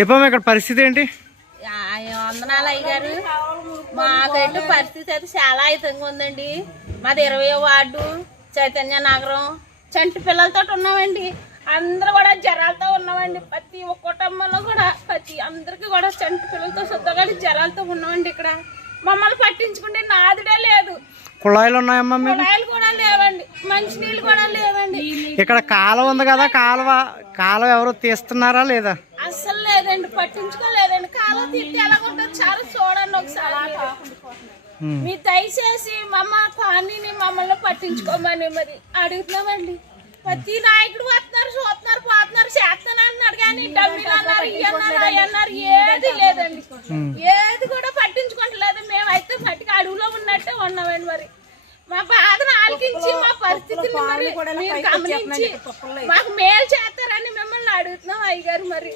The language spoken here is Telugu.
చెప్పమ్మా ఇక్కడ పరిస్థితి ఏంటి? వందనాలు అయ్యగారు. మాకైతే పరిస్థితి అయితే చాలా అయితంగా ఉందండి. మాది 20వ వార్డు చైతన్య నగరం. చంటి పిల్లలతో ఉన్నామండి. అందరూ కూడా జ్వరాలతో ఉన్నామండి. ప్రతి ఒక్క కుటుంబంలో కూడా అందరికి కూడా చంటి పిల్లలతో శుద్ధగా జ్వరాలతో ఉన్నామండి. ఇక్కడ మమ్మల్ని పట్టించుకుంటే నాదుడే లేదు. కుళాయిలు ఉన్నాయమ్మా? కుళాయిలు కూడా లేవండి, మంచినీళ్ళు కూడా లేవండి. ఇక్కడ కాలువ ఉంది కదా, కాలువ ఎవరు తీస్తున్నారా లేదా? అస్సలు లేదండి, పట్టించుకోలేదండి. కాలువ తీస్తే ఎలాగుంటుంది చాలా చూడండి ఒకసారి. మీరు దయచేసి మమ్మల్ని పట్టించుకోమని మరి అడుగుతున్నామండి. ప్రతి నాయకుడు వస్తున్నారు, చూస్తున్నారు, పోతున్నారు, చేస్తాను అంటున్నారు కానీ డబ్బులు అన్నారు, అన్నారు, ఏది లేదండి. ఏది కూడా పట్టించుకోవట్లేదు. మేమైతే మట్టికి అడవిలో ఉన్నట్టే ఉన్నామండి. మరి మా బాధను ఆలకించి మా పరిస్థితిని మరి మీరు గమనించి మాకు మేలు చేస్తారని మిమ్మల్ని అడుగుతున్నాం అయ్యగారు. మరి